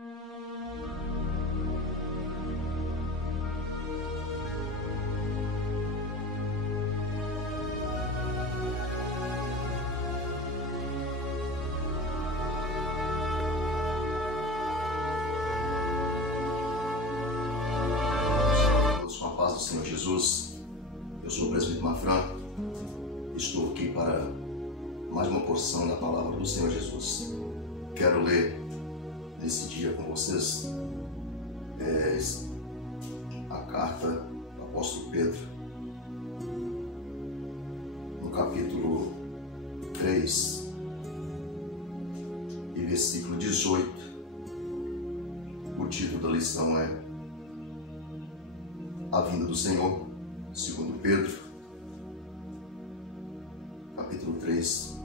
Com a paz do Senhor Jesus, eu sou o presbítero Mafran, estou aqui para mais uma porção da palavra do Senhor Jesus. Quero ler nesse dia com vocês a carta do apóstolo Pedro, no capítulo 3 e versículo 18. O título da lição é A Vinda do Senhor, segundo Pedro, capítulo 3,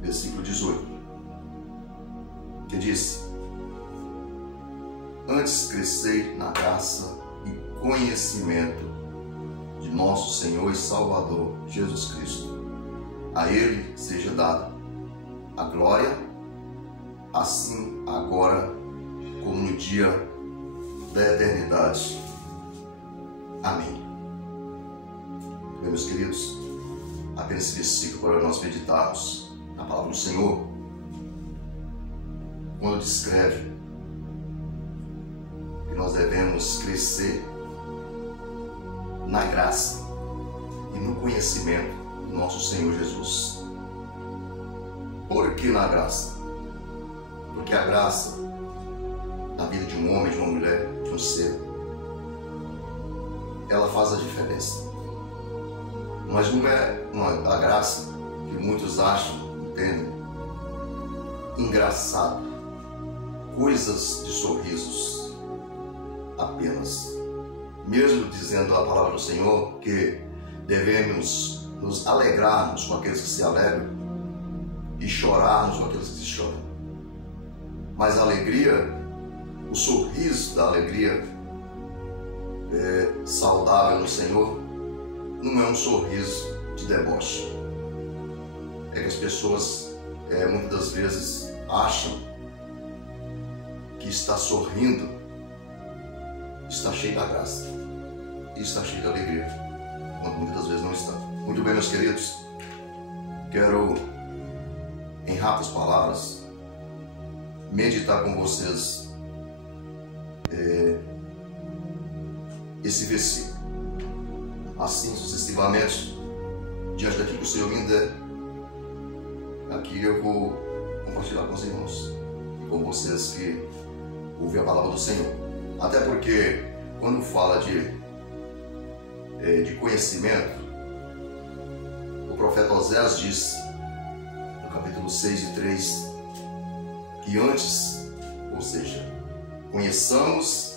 versículo 18, que diz: Antes crescei na graça e conhecimento de nosso Senhor e Salvador Jesus Cristo. A Ele seja dada a glória, assim agora como no dia da eternidade. Amém. Bem, meus queridos, apenas esse versículo para nós meditarmos na palavra do Senhor, quando descreve que nós devemos crescer na graça e no conhecimento do nosso Senhor Jesus. Por que na graça? Porque a graça na vida de um homem, de uma mulher, de um ser, ela faz a diferença. Mas não é a graça que muitos acham, entendem, engraçado, coisas de sorrisos apenas. Mesmo dizendo a palavra do Senhor que devemos nos alegrarmos com aqueles que se alegram e chorarmos com aqueles que se choram. Mas a alegria, o sorriso da alegria saudável no Senhor, não é um sorriso de deboche. É que as pessoas muitas das vezes acham que está sorrindo, está cheio da graça e está cheio de alegria, quando muitas das vezes não está. Muito bem, meus queridos, quero, em rápidas palavras, meditar com vocês esse versículo. Assim sucessivamente, diante daquilo que o Senhor me der, aqui eu vou compartilhar com os irmãos e com vocês que ouvem a palavra do Senhor. Até porque, quando fala de conhecimento, o profeta Oséias diz, no capítulo 6 e 3, que antes, ou seja, conheçamos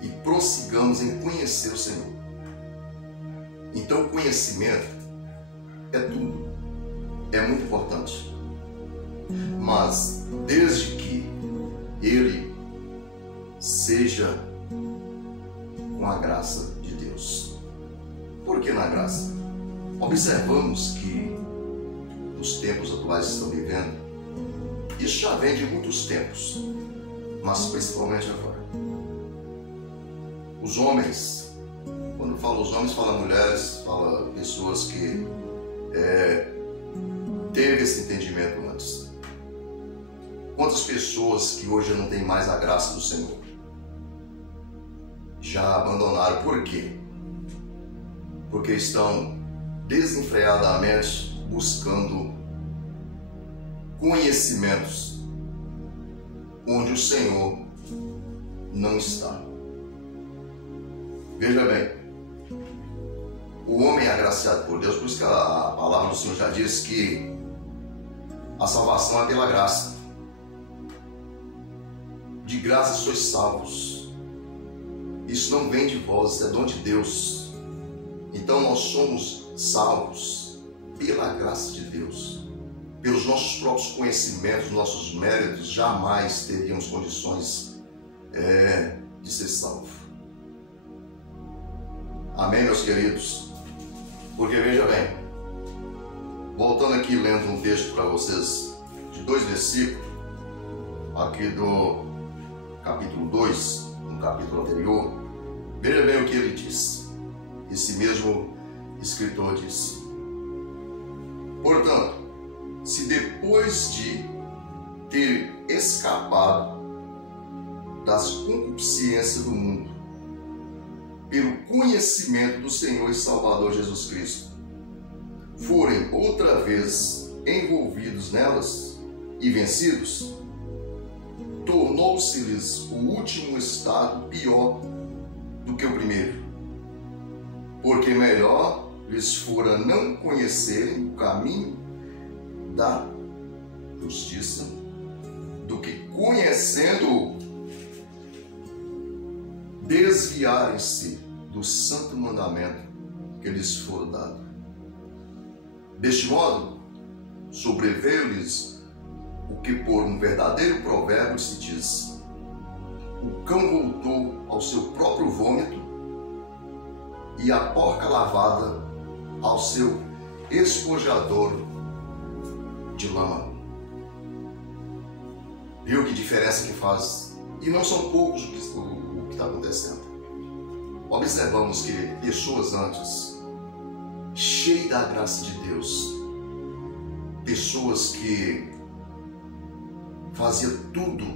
e prossigamos em conhecer o Senhor. Então, o conhecimento é tudo, é muito importante, mas desde que ele seja com a graça de Deus. Por que na graça? Observamos que nos tempos atuais que estão vivendo, isso já vem de muitos tempos, mas principalmente agora. Os homens, quando fala os homens, fala mulheres, fala pessoas que teve esse entendimento antes. Quantas pessoas que hoje não têm mais a graça do Senhor já abandonaram? Por quê? Porque estão desenfreadamente buscando conhecimentos onde o Senhor não está. Veja bem, o homem é agraciado por Deus, por isso que a palavra do Senhor já diz que a salvação é pela graça. De graça sois salvos. Isso não vem de vós, isso é dom de Deus. Então nós somos salvos pela graça de Deus. Pelos nossos próprios conhecimentos, nossos méritos, jamais teríamos condições de ser salvo. Amém, meus queridos? Porque veja bem, voltando aqui lendo um texto para vocês, de 2 versículos, aqui do capítulo 2, no capítulo anterior, veja bem o que ele diz. Esse mesmo escritor diz: portanto, se depois de ter escapado das concupiscências do mundo, pelo conhecimento do Senhor e Salvador Jesus Cristo, forem outra vez envolvidos nelas e vencidos, tornou-se-lhes o último estado pior do que o primeiro, porque melhor lhes fora não conhecerem o caminho da justiça, do que, conhecendo-o, desviarem-se do santo mandamento que lhes fora dado. Deste modo, sobreveio-lhes o que por um verdadeiro provérbio se diz: o cão voltou ao seu próprio vômito e a porca lavada ao seu espojador de lama. Viu que diferença que faz? E não são poucos o que está acontecendo. Observamos que pessoas antes, cheias da graça de Deus, pessoas que faziam tudo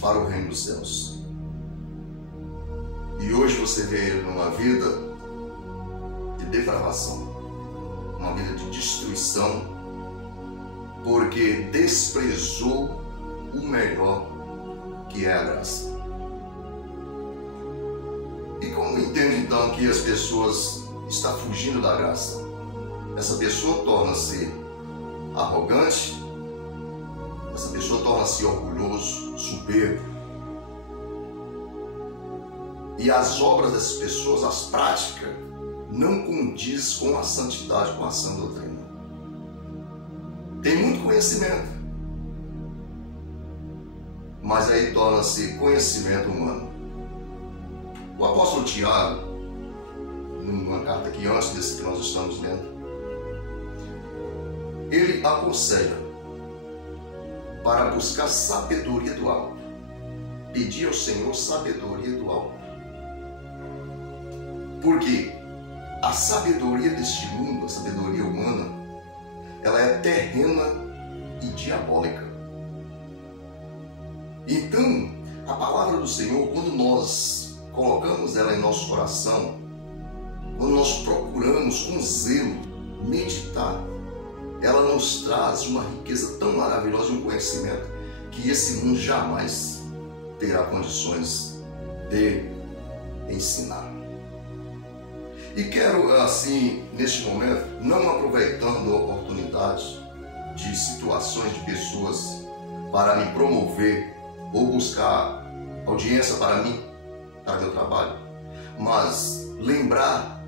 para o reino dos céus, e hoje você vê uma vida de depravação, uma vida de destruição, porque desprezou o melhor, que é a graça. E como entende então que as pessoas estão fugindo da graça? Essa pessoa torna-se arrogante, essa pessoa torna-se orgulhoso, soberbo. E as obras dessas pessoas, as práticas, não condiz com a santidade, com a sã doutrina. Tem muito conhecimento, mas aí torna-se conhecimento humano. O apóstolo Tiago, numa carta aqui antes desse que nós estamos lendo, ele aconselha para buscar sabedoria do alto, pedir ao Senhor sabedoria do alto, porque a sabedoria deste mundo, a sabedoria humana, ela é terrena e diabólica. Então, a palavra do Senhor, quando nós colocamos ela em nosso coração, quando nós procuramos com zelo meditar, ela nos traz uma riqueza tão maravilhosa, um conhecimento que esse mundo jamais terá condições de ensinar. E quero, assim, neste momento, não aproveitando a oportunidade de situações de pessoas para me promover ou buscar audiência para mim, para meu trabalho, mas lembrar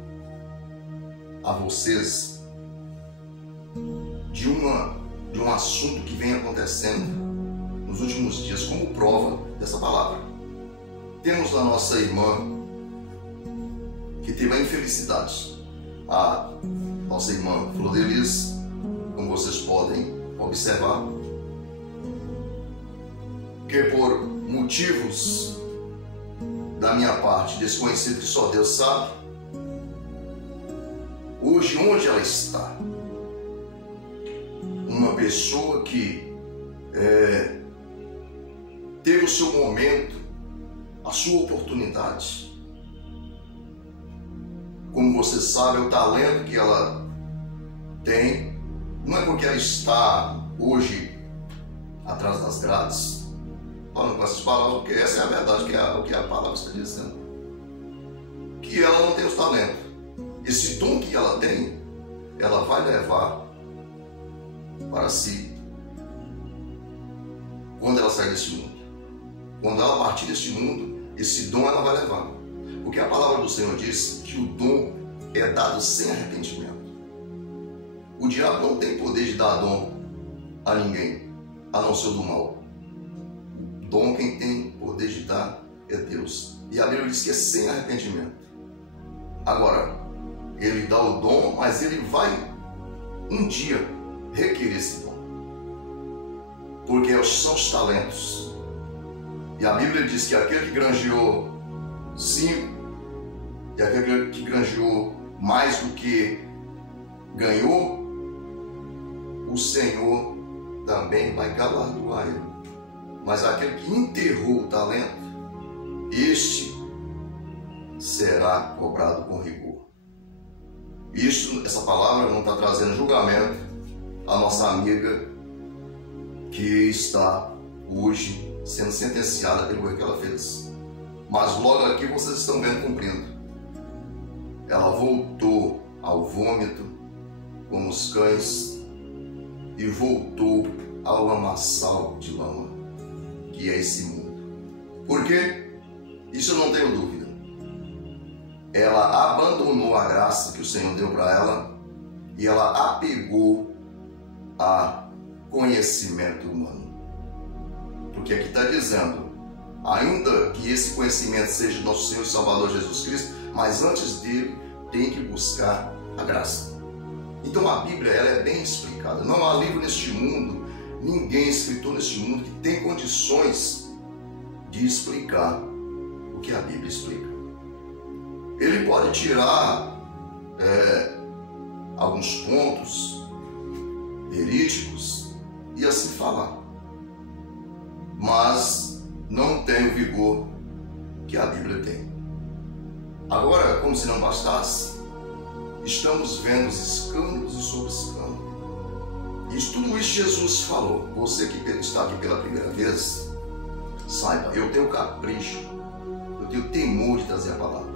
a vocês de um assunto que vem acontecendo nos últimos dias como prova dessa palavra. Temos a nossa irmã que teve a infelicidade, a nossa irmã Flor de Lis, como vocês podem observar, que por motivos da minha parte desconhecido, que só Deus sabe, hoje onde ela está, uma pessoa que teve o seu momento, a sua oportunidade. Como você sabe, o talento que ela tem, não é porque ela está hoje atrás das grades, falando com essas palavras, porque essa é a verdade, que é o que a palavra está dizendo, que ela não tem os talentos. Esse dom que ela tem, ela vai levar para si quando ela sair deste mundo. Quando ela partir deste mundo, esse dom ela vai levar. Porque a palavra do Senhor diz que o dom é dado sem arrependimento. O diabo não tem poder de dar dom a ninguém, a não ser do mal. O dom quem tem poder de dar é Deus. E a Bíblia diz que é sem arrependimento. Agora, ele dá o dom, mas ele vai um dia requerer esse dom. Porque são os talentos. E a Bíblia diz que aquele que granjeou 5 e aquele que granjeou mais do que ganhou, o Senhor também vai galardoar ele. Mas aquele que enterrou o talento, este será cobrado com rigor. Essa palavra não está trazendo julgamento à nossa amiga que está hoje sendo sentenciada pelo erro que ela fez. Mas logo aqui vocês estão vendo cumprindo. Ela voltou ao vômito como os cães e voltou ao lamaçal de lama, que é esse mundo. Por quê? Isso eu não tenho dúvida. Ela abandonou a graça que o Senhor deu para ela e ela apegou a conhecimento humano. Porque aqui está dizendo, ainda que esse conhecimento seja de nosso Senhor e Salvador Jesus Cristo, mas antes dele tem que buscar a graça. Então a Bíblia ela é bem explicada. Não há livro neste mundo, ninguém escritor neste mundo que tem condições de explicar o que a Bíblia explica. Ele pode tirar alguns pontos verídicos e assim falar, mas não tem o vigor que a Bíblia tem. Agora, como se não bastasse, estamos vendo os escândalos e sobre escândalos. E tudo isso Jesus falou. Você que está aqui pela primeira vez, saiba, eu tenho capricho, eu tenho temor de trazer a palavra.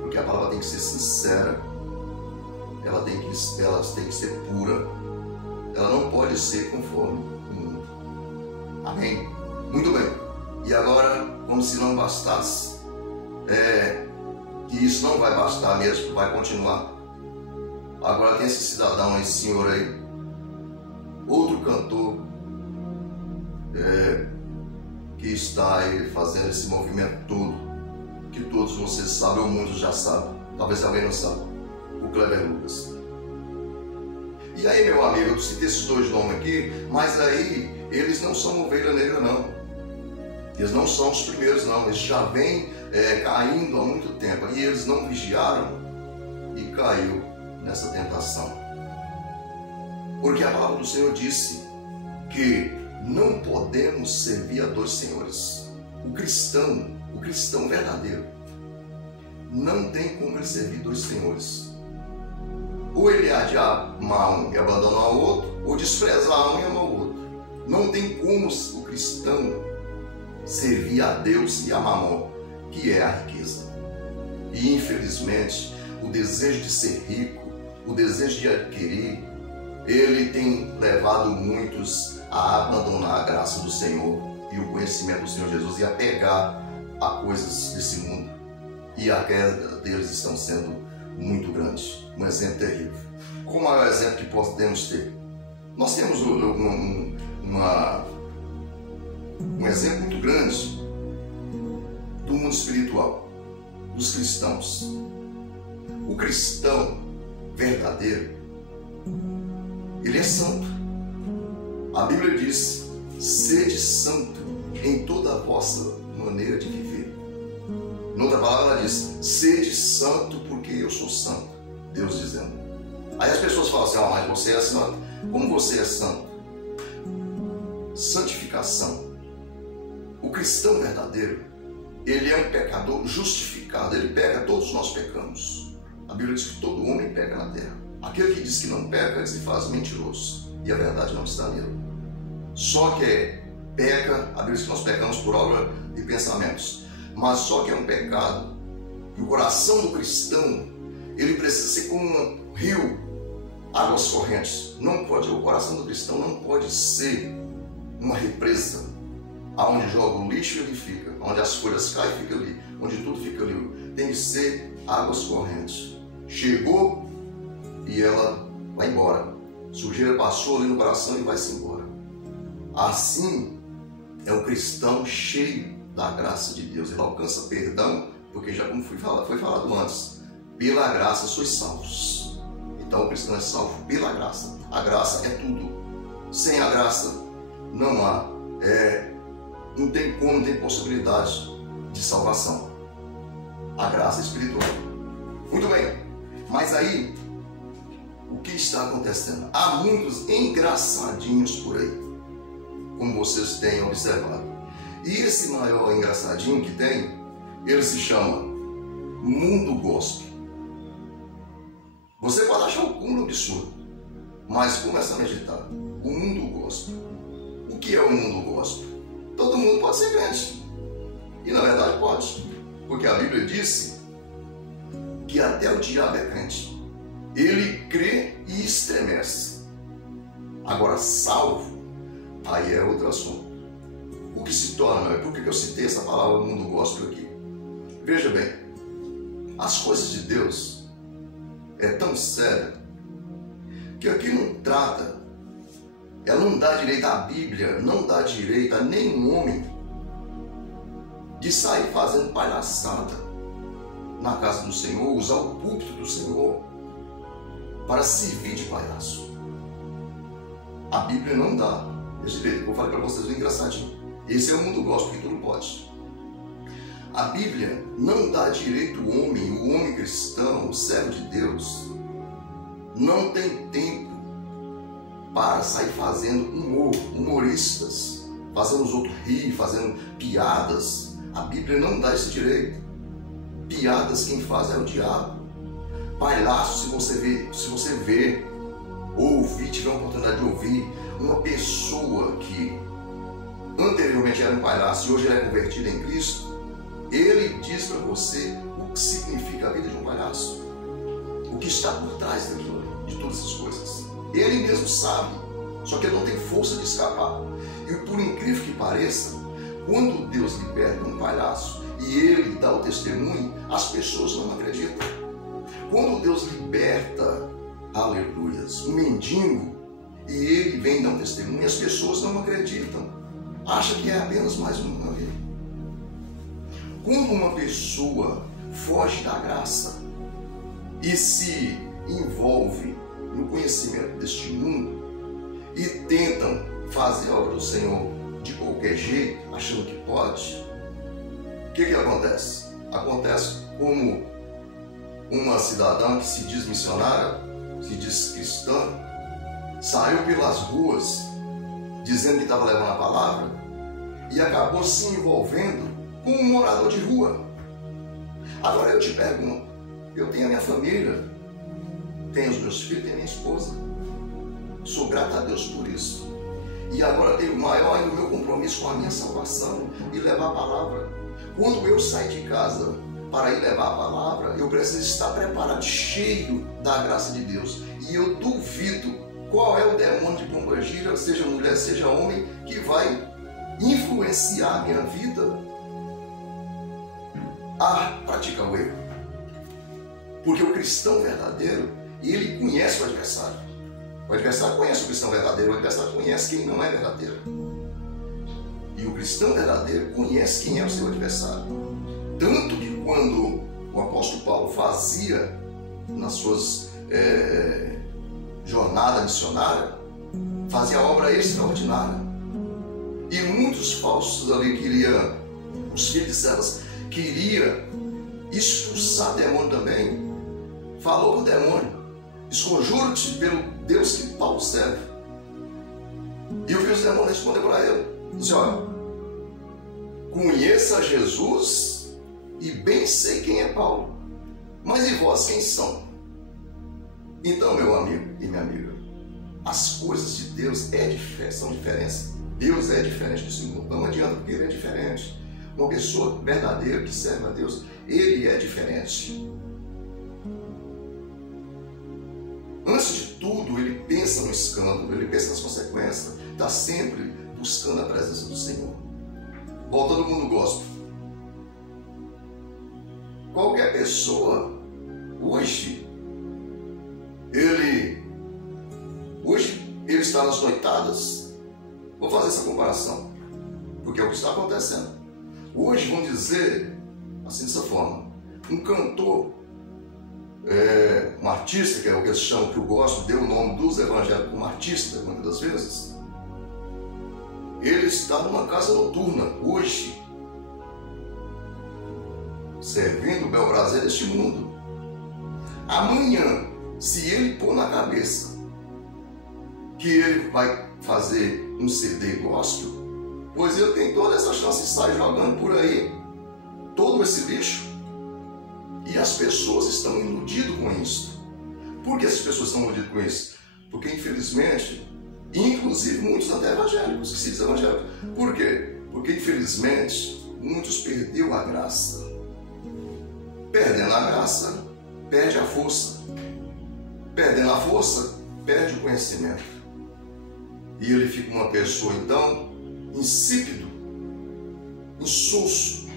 Porque a palavra tem que ser sincera, ela tem que ser pura, ela não pode ser conforme o mundo. Amém? Muito bem. E agora, como se não bastasse, que isso não vai bastar mesmo, vai continuar. Agora tem esse cidadão, esse senhor aí, outro cantor, que está aí fazendo esse movimento todo, que todos vocês sabem, o mundo já sabe, talvez alguém não saiba, o Kleber Lucas. E aí, meu amigo, eu citei esses dois nomes aqui, mas aí eles não são ovelha negra, não. Eles não são os primeiros, não. Eles já vêm caindo há muito tempo. E eles não vigiaram e caiu nessa tentação. Porque a palavra do Senhor disse que não podemos servir a dois senhores. O cristão verdadeiro, não tem como ele servir dois senhores. Ou ele há de amar um e abandonar o outro, ou desprezar um e amar o outro. Não tem como o cristão servir a Deus e a Mamon, que é a riqueza. E infelizmente, o desejo de ser rico, o desejo de adquirir, ele tem levado muitos a abandonar a graça do Senhor e o conhecimento do Senhor Jesus e a pegar a coisas desse mundo. E a queda deles estão sendo muito grande. Um exemplo terrível. Como é o exemplo que podemos ter? Nós temos um exemplo muito grande do mundo espiritual, dos cristãos. O cristão verdadeiro, ele é santo. A Bíblia diz: sede santo em toda a vossa maneira de viver. Em outra palavra, ela diz: sede santo porque eu sou santo. Deus dizendo. Aí as pessoas falam assim: mas você é santo. Como você é santo? Santificação. O cristão verdadeiro, ele é um pecador justificado. Ele peca, todos nós pecamos. A Bíblia diz que todo homem peca na terra. Aquele que diz que não peca se faz mentiroso, e a verdade não está nele. Só que peca, a Bíblia diz que nós pecamos por obra de pensamentos. Mas só que é um pecado, e o coração do cristão, ele precisa ser como um rio, águas correntes. Não pode, o coração do cristão não pode ser uma represa, aonde joga o lixo ele fica, onde as folhas caem fica ali, onde tudo fica ali. Tem que ser águas correntes. Chegou e ela vai embora. Sujeira passou ali no coração e vai-se embora. Assim é o cristão cheio da graça de Deus. Ele alcança perdão, porque já como foi falado antes, pela graça sois salvos. Então o cristão é salvo pela graça. A graça é tudo. Sem a graça não há não tem como, não tem possibilidade de salvação. A graça espiritual. Muito bem, mas aí, o que está acontecendo? Há muitos engraçadinhos por aí, como vocês têm observado. E esse maior engraçadinho que tem, ele se chama mundo gospel. Você pode achar um cúmulo absurdo, mas começa a meditar. O mundo gospel. O que é o mundo gospel? Todo mundo pode ser crente. E na verdade pode. Porque a Bíblia disse que até o diabo é crente. Ele crê e estremece. Agora, salvo, aí é outro assunto. O que se torna, por que eu citei essa palavra mundo gospel aqui? Veja bem, as coisas de Deus é tão séria que aqui não trata, ela não dá direito à Bíblia, não dá direito a nenhum homem de sair fazendo palhaçada na casa do Senhor, usar o púlpito do Senhor para servir de palhaço. A Bíblia não dá esse direito. Eu falei para vocês, é engraçadinho. Esse é o mundo gospel que tudo pode. A Bíblia não dá direito ao homem, o homem cristão, o servo de Deus, não tem tempo para sair fazendo humoristas, fazendo os outros rir, fazendo piadas. A Bíblia não dá esse direito. Piadas quem faz é o diabo. Palhaço, se você ver, ouvir, tiver a oportunidade de ouvir uma pessoa que anteriormente era um palhaço e hoje ele é convertido em Cristo, ele diz para você o que significa a vida de um palhaço, o que está por trás daquilo, de todas essas coisas. Ele mesmo sabe, só que ele não tem força de escapar. E por incrível que pareça, quando Deus liberta um palhaço e ele dá o testemunho, as pessoas não acreditam. Quando Deus liberta, aleluias, um mendigo e ele vem dar um testemunho, as pessoas não acreditam. Acham que é apenas mais um homem. Quando uma pessoa foge da graça e se envolve no conhecimento deste mundo e tentam fazer a obra do Senhor de qualquer jeito, achando que pode, o que acontece? Acontece como uma cidadã que se diz missionária, se diz cristã, saiu pelas ruas dizendo que estava levando a palavra e acabou se envolvendo com um morador de rua. Agora eu te pergunto, eu tenho a minha família, tenho os meus filhos, tenho a minha esposa, sou grato a Deus por isso, e agora tenho maior ainda o meu compromisso com a minha salvação e levar a palavra. Quando eu sair de casa para ir levar a palavra, eu preciso estar preparado, cheio da graça de Deus, e eu duvido qual é o demônio de pombagira, seja mulher, seja homem, que vai influenciar a minha vida a praticar o erro. Porque o cristão verdadeiro, ele conhece o adversário. O adversário conhece o cristão verdadeiro, o adversário conhece quem não é verdadeiro. E o cristão verdadeiro conhece quem é o seu adversário. Tanto que quando o apóstolo Paulo fazia nas suas jornada missionária, fazia obra extraordinária. E muitos falsos ali queriam, os filhos de Celas, queria expulsar demônio também. Falou para o demônio: esconjuro-te pelo Deus que Paulo serve. E o que os demônios respondeu para ele? Disse: olha, conheça Jesus e bem sei quem é Paulo, mas e vós quem são? Então, meu amigo e minha amiga, as coisas de Deus são diferentes. Deus é diferente do Senhor. Não adianta, porque Ele é diferente. Uma pessoa verdadeira que serve a Deus, Ele é diferente. Antes de tudo, Ele pensa no escândalo, Ele pensa nas consequências, está sempre buscando a presença do Senhor. Voltando ao mundo gospel. Qualquer pessoa, hoje ele está nas noitadas. Vou fazer essa comparação, porque é o que está acontecendo. Hoje, vamos dizer, assim dessa forma, um cantor, um artista, que é o que eles chamam, que eu gosto, deu o nome dos evangélicos como artista, muitas das vezes. ele está numa casa noturna hoje, servindo o bel prazer deste mundo. Amanhã, se ele pôr na cabeça que ele vai fazer um CD gospel, pois ele tem toda essa chance de sair jogando por aí todo esse lixo. E as pessoas estão iludidas com isso. Por que as pessoas estão iludidas com isso? Porque, infelizmente, inclusive muitos até evangélicos, que se dizem evangélicos. Por quê? Porque, infelizmente, muitos perderam a graça. Perdendo a graça, perde a força. Perdendo a força, perde o conhecimento. E ele fica uma pessoa, então, insípido, insosso,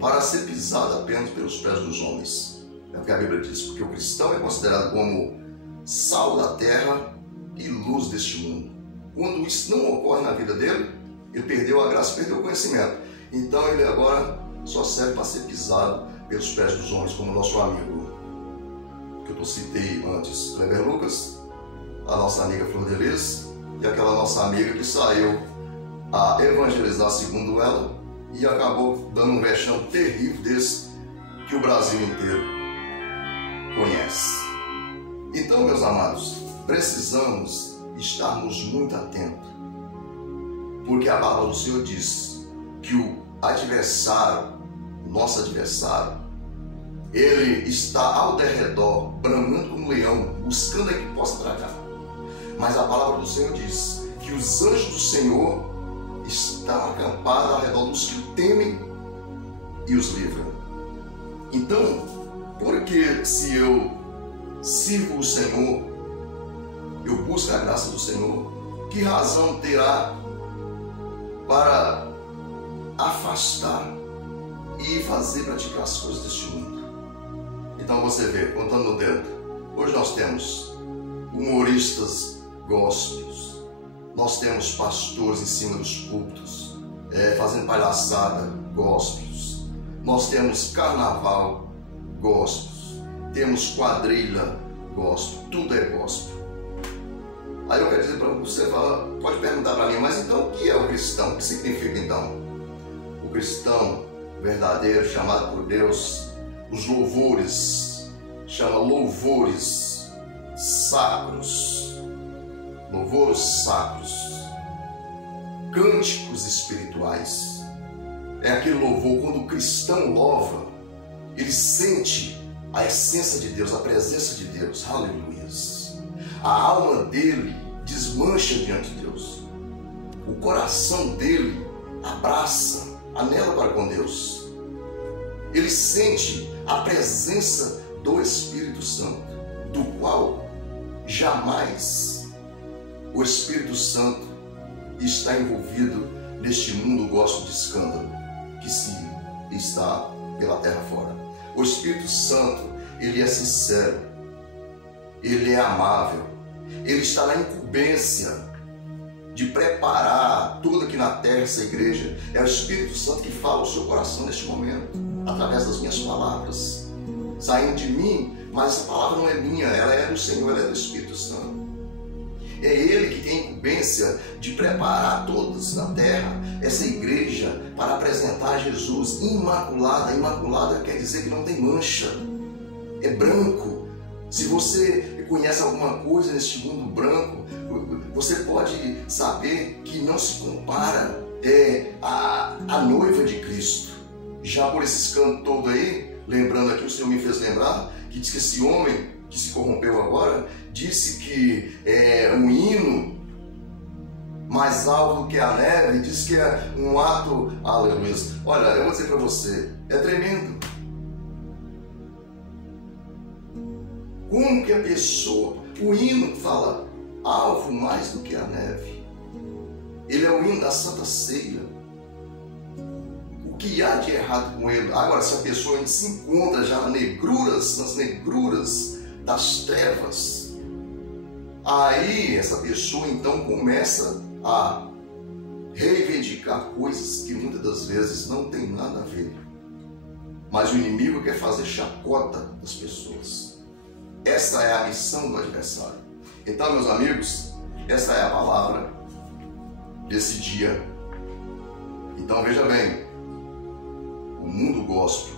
para ser pisado apenas pelos pés dos homens. É o que a Bíblia diz, porque o cristão é considerado como sal da terra e luz deste mundo. Quando isso não ocorre na vida dele, ele perdeu a graça, perdeu o conhecimento. Então ele agora só serve para ser pisado pelos pés dos homens, como o nosso amigo, que eu citei antes, Kleber Lucas, a nossa amiga Flor de Lis, e aquela nossa amiga que saiu a evangelizar segundo ela e acabou dando um vexame terrível desse que o Brasil inteiro conhece. Então, meus amados, precisamos estarmos muito atentos, porque a palavra do Senhor diz que o adversário, nosso adversário, ele está ao derredor, bramando como um leão, buscando a que possa tragar. Mas a palavra do Senhor diz que os anjos do Senhor estão acampados ao redor dos que o temem e os livram. Então, porque se eu sirvo o Senhor, eu busco a graça do Senhor, que razão terá para afastar e fazer praticar as coisas deste mundo? Então você vê, contando no dedo, hoje nós temos humoristas gospels, nós temos pastores em cima dos púlpitos, fazendo palhaçada gospels, nós temos carnaval gospels, temos quadrilha gospel, tudo é gospel. Aí eu quero dizer para você, pode perguntar para mim, mas então o que é o cristão? O que significa então? O cristão verdadeiro, chamado por Deus, os louvores, chama louvores sacros, louvores sacros, cânticos espirituais. É aquele louvor quando o cristão louva, ele sente a essência de Deus, a presença de Deus, aleluia. A alma dele desmancha diante de Deus, o coração dele abraça, anela para com Deus. Ele sente a presença do Espírito Santo, do qual jamais o Espírito Santo está envolvido neste mundo gospel de escândalo que se está pela terra fora. O Espírito Santo, ele é sincero, ele é amável, ele está na incumbência de preparar tudo aqui na terra, essa igreja. É o Espírito Santo que fala ao seu coração neste momento, através das minhas palavras, saindo de mim, mas essa palavra não é minha, ela é do Senhor, ela é do Espírito Santo. É Ele que tem a incumbência de preparar todos na terra essa igreja para apresentar Jesus imaculada. Imaculada quer dizer que não tem mancha, é branco. Se você conhece alguma coisa neste mundo branco, você pode saber que não se compara à noiva de Cristo. Já por esses cantos todo aí, lembrando aqui, o Senhor me fez lembrar que diz que esse homem que se corrompeu agora, disse que é um hino mais alto que a neve, diz que é um ato, aleluia. Olha, eu vou dizer para você, é tremendo. Como que a pessoa, o hino fala alvo mais do que a neve. Ele é o hino da Santa Ceia. O que há de errado com ele? Agora, se a pessoa se encontra já nas negruras das trevas, aí essa pessoa então começa a reivindicar coisas que muitas das vezes não tem nada a ver. Mas o inimigo quer fazer chacota das pessoas. Essa é a missão do adversário. Então, meus amigos, essa é a palavra desse dia. Então veja bem, o mundo gospel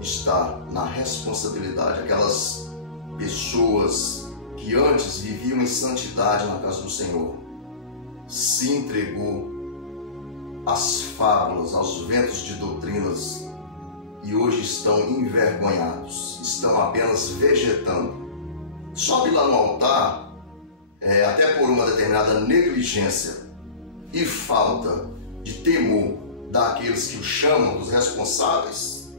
está na responsabilidade. Aquelas pessoas que antes viviam em santidade na casa do Senhor, se entregou às fábulas, aos ventos de doutrinas, e hoje estão envergonhados, estão apenas vegetando. Sobe lá no altar, até por uma determinada negligência e falta de temor daqueles que o chamam, dos responsáveis.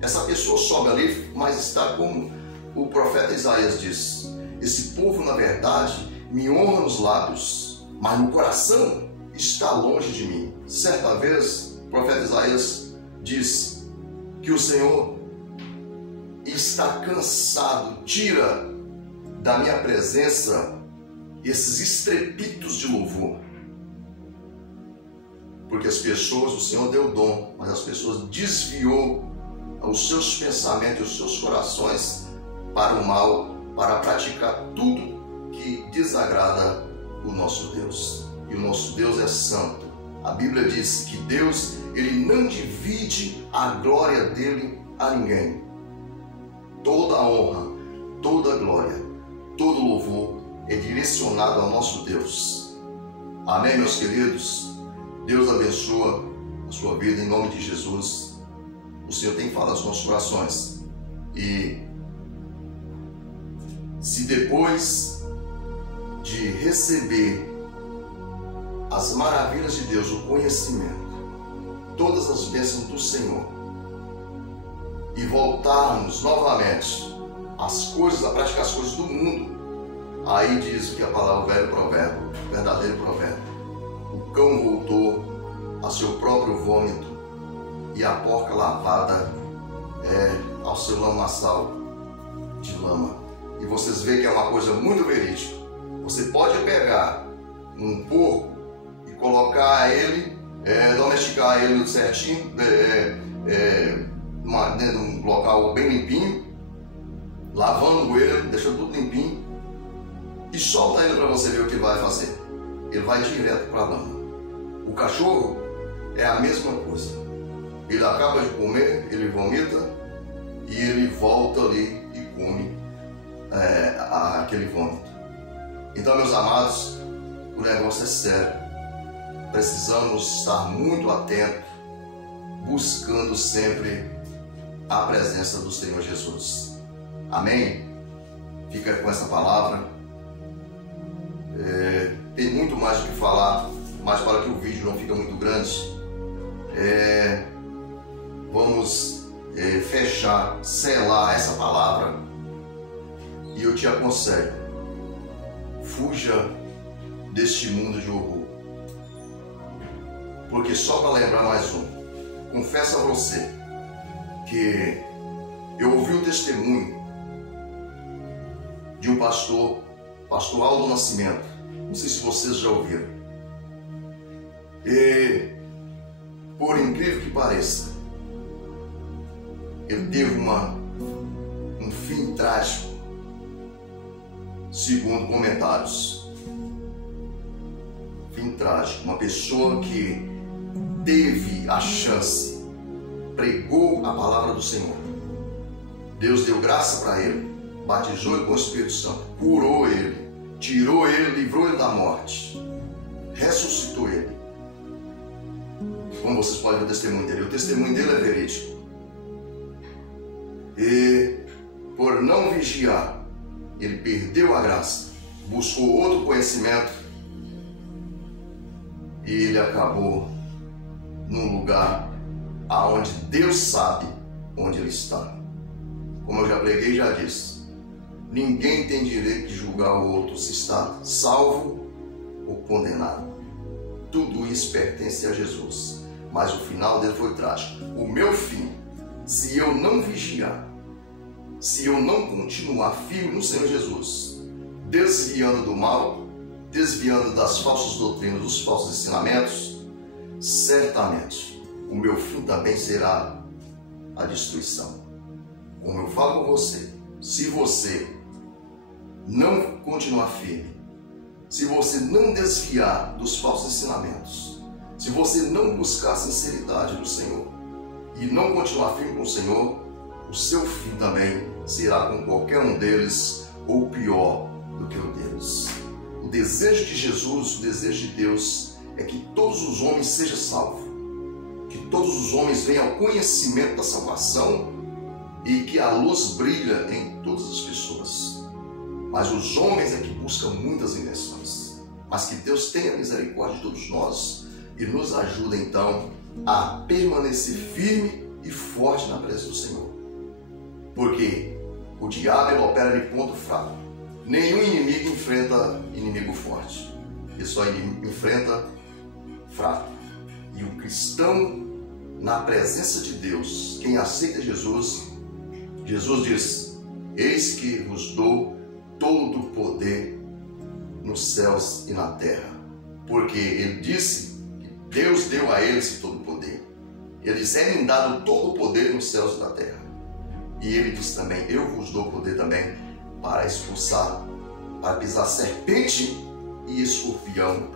Essa pessoa sobe ali, mas está como o profeta Isaías diz: esse povo, na verdade, me honra nos lábios, mas no coração está longe de mim. Certa vez, o profeta Isaías diz que o Senhor está cansado, tira da minha presença esses estrepitos de louvor. Porque as pessoas, o Senhor deu o dom, mas as pessoas desviou os seus pensamentos e os seus corações para o mal, para praticar tudo que desagrada o nosso Deus. E o nosso Deus é santo. A Bíblia diz que Deus, ele não divide a glória dele a ninguém. Toda a honra, toda a glória, todo louvor é direcionado ao nosso Deus. Amém, meus queridos? Deus abençoa a sua vida em nome de Jesus. O Senhor tem falado aos nossos corações. E se depois de receber as maravilhas de Deus, o conhecimento, todas as bênçãos do Senhor, e voltarmos novamente às coisas, a praticar as coisas do mundo, aí diz o que a palavra, o velho provérbio, o verdadeiro provérbio: o cão voltou ao seu próprio vômito e a porca lavada ao seu lamaçal de lama. E vocês veem que é uma coisa muito verídica. Você pode pegar um porco e colocar ele, domesticar ele certinho, dentro de um local bem limpinho, lavando ele, deixando tudo limpinho, e solta ele para você ver o que ele vai fazer. Ele vai direto para a lama. O cachorro é a mesma coisa. Ele acaba de comer, ele vomita e ele volta ali e come aquele vômito. Então, meus amados, o negócio é sério. Precisamos estar muito atentos, buscando sempre a presença do Senhor Jesus. Amém? Fica com essa palavra. Tem muito mais o que falar, mas para que o vídeo não fique muito grande, vamos fechar, selar essa palavra. E eu te aconselho: fuja deste mundo de horror. Porque só para lembrar mais confesso a você que eu ouvi o testemunho de um pastor Aldo Nascimento. Não sei se vocês já ouviram. E, por incrível que pareça, ele teve um fim trágico, segundo comentários. Fim trágico. Uma pessoa que teve a chance, pregou a palavra do Senhor, Deus deu graça para ele, batizou ele com o Espírito Santo, curou ele, tirou ele, livrou ele da morte, ressuscitou ele. Como vocês podem ver o testemunho dele, o testemunho dele é verídico. E por não vigiar, ele perdeu a graça, buscou outro conhecimento e ele acabou num lugar aonde Deus sabe onde ele está. Como eu já preguei e já disse, ninguém tem direito de julgar o outro se está salvo ou condenado. Tudo isso pertence a Jesus, mas o final dele foi trágico. O meu fim, se eu não vigiar, se eu não continuar firme no Senhor Jesus, desviando do mal, desviando das falsas doutrinas, dos falsos ensinamentos, certamente o meu fim também será a destruição. Como eu falo com você, se você não continuar firme, se você não desviar dos falsos ensinamentos, se você não buscar a sinceridade do Senhor e não continuar firme com o Senhor, o seu fim também será com qualquer um deles, ou pior do que o deles. O desejo de Jesus, o desejo de Deus, é que todos os homens sejam salvos, que todos os homens venham ao conhecimento da salvação e que a luz brilha em todas as pessoas. Mas os homens é que buscam muitas invenções. Mas que Deus tenha misericórdia de todos nós e nos ajude então a permanecer firme e forte na presença do Senhor. Porque o diabo ele opera de ponto fraco. Nenhum inimigo enfrenta inimigo forte. Ele só enfrenta fraco. E o cristão, na presença de Deus, quem aceita Jesus, Jesus diz: eis que vos dou todo o poder nos céus e na terra. Porque ele disse que Deus deu a eles todo o poder. Ele disse: é-me dado todo o poder nos céus e na terra. E ele disse também: eu vos dou poder também para expulsar, para pisar serpente e escorpião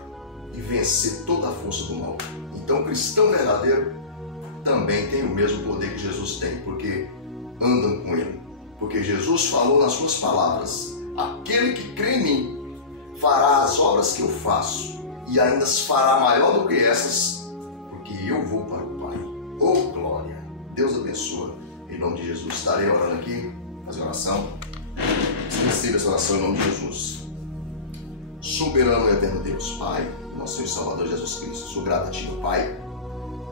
e vencer toda a força do mal. Então o cristão verdadeiro também tem o mesmo poder que Jesus tem, porque andam com ele. Porque Jesus falou nas suas palavras: aquele que crê em mim fará as obras que eu faço e ainda as fará maior do que essas, porque eu vou para o Pai. Oh glória! Deus abençoe. Em nome de Jesus, estarei orando aqui, fazer oração. Você receba essa oração em nome de Jesus. Soberano e eterno Deus, Pai, nosso Senhor e Salvador Jesus Cristo, sou grato a Ti, meu Pai,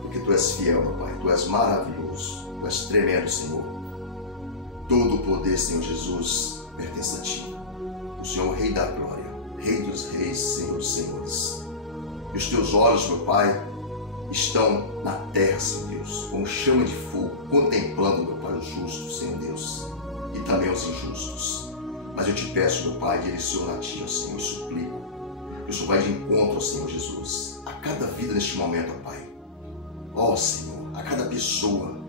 porque Tu és fiel, meu Pai, Tu és maravilhoso, Tu és tremendo, Senhor. Todo o poder, Senhor Jesus, pertence a Ti. O Senhor, Rei da Glória, Rei dos Reis, Senhor dos Senhores. E os Teus olhos, meu Pai, estão na terra, Senhor Deus, com chama de fogo, contemplando, meu Pai, os justos, Senhor Deus, e também os injustos. Mas eu te peço, meu Pai, direciona a Ti, ó Senhor, e suplico que o Senhor vai de encontro, ó Senhor Jesus, a cada vida neste momento, ó Pai. Ó Senhor, a cada pessoa,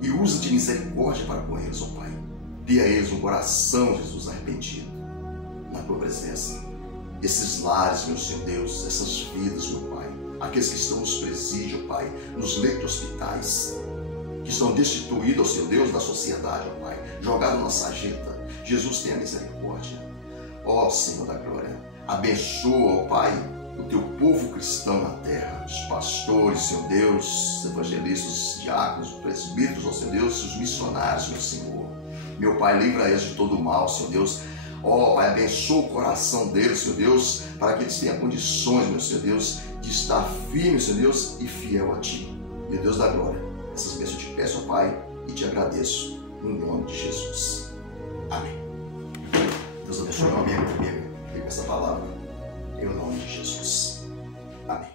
e usa de misericórdia para com eles, ó Pai. Dê a eles um coração, Jesus, arrependido na Tua presença. Esses lares, meu Senhor Deus, essas vidas, meu Pai, aqueles que estão nos presídios, Pai, nos leitos hospitais, que estão destituídos, ó Senhor Deus, da sociedade, ó Pai, jogados na sarjeta. Jesus, tenha misericórdia. Ó Senhor da glória, abençoa, ó Pai, o Teu povo cristão na terra, os pastores, Senhor Deus, os evangelistas, os diáconos, os presbíteros, ó Senhor Deus, os missionários, meu Senhor. Meu Pai, livra eles de todo o mal, Senhor Deus. Ó Pai, abençoa o coração deles, Senhor Deus, para que eles tenham condições, meu Senhor Deus, de estar firme, Senhor Deus, e fiel a Ti. Meu Deus da glória, essas bênçãos eu te peço, ó Pai, e te agradeço, em nome de Jesus. Amém. Deus abençoe meu amigo, com essa palavra, em nome de Jesus. Amém.